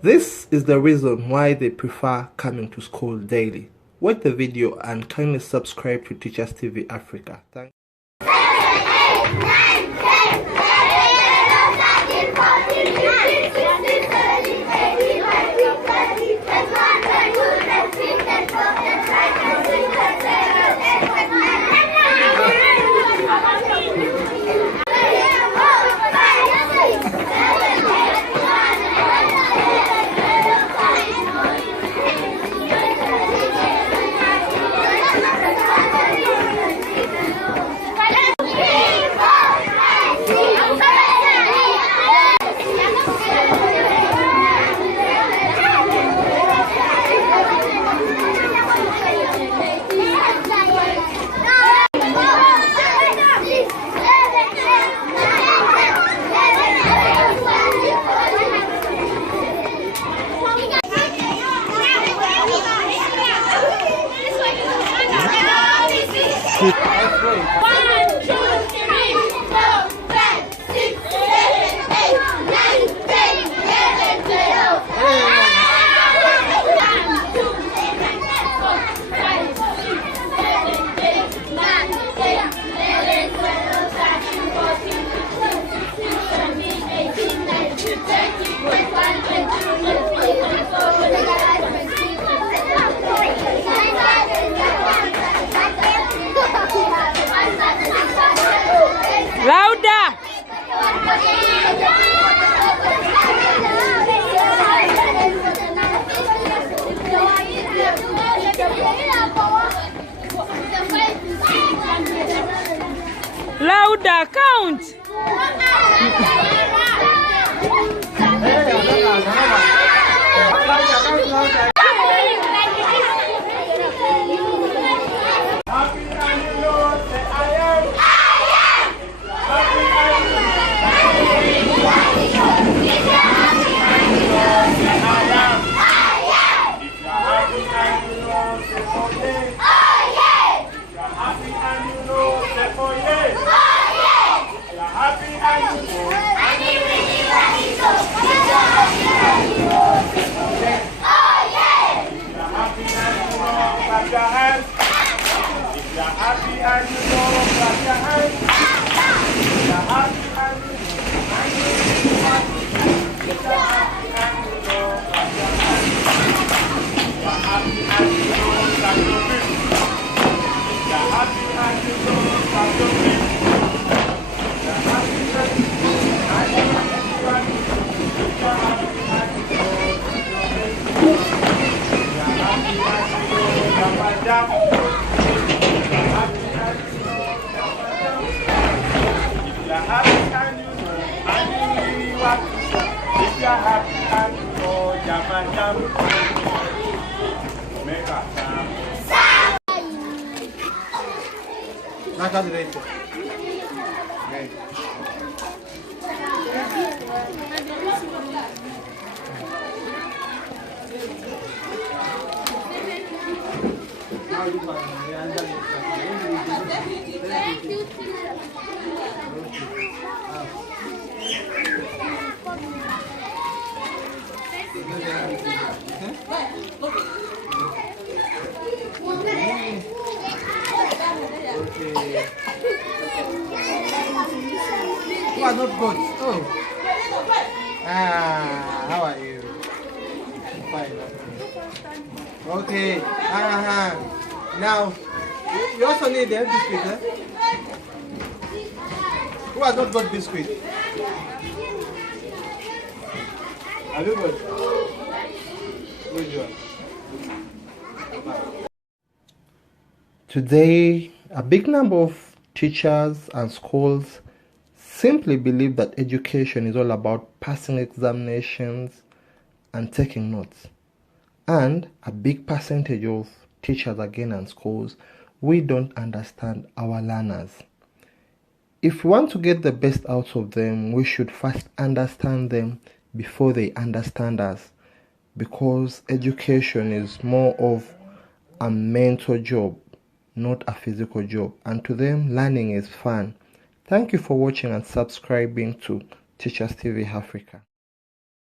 This is the reason why they prefer coming to school daily. Watch the video and kindly subscribe to Teachers TV Africa. Thank Louder, count. You are not good. Oh. How are you? Fine. Okay. Now, you also need the biscuit, eh? Who has not got biscuit? Have you got? Good job. Today, a big number of teachers and schools simply believe that education is all about passing examinations and taking notes. And a big percentage of teachers again and schools, we don't understand our learners. If we want to get the best out of them, we should first understand them before they understand us, because education is more of a mental job, not a physical job, and to them learning is fun. Thank you for watching and subscribing to Teachers TV Africa.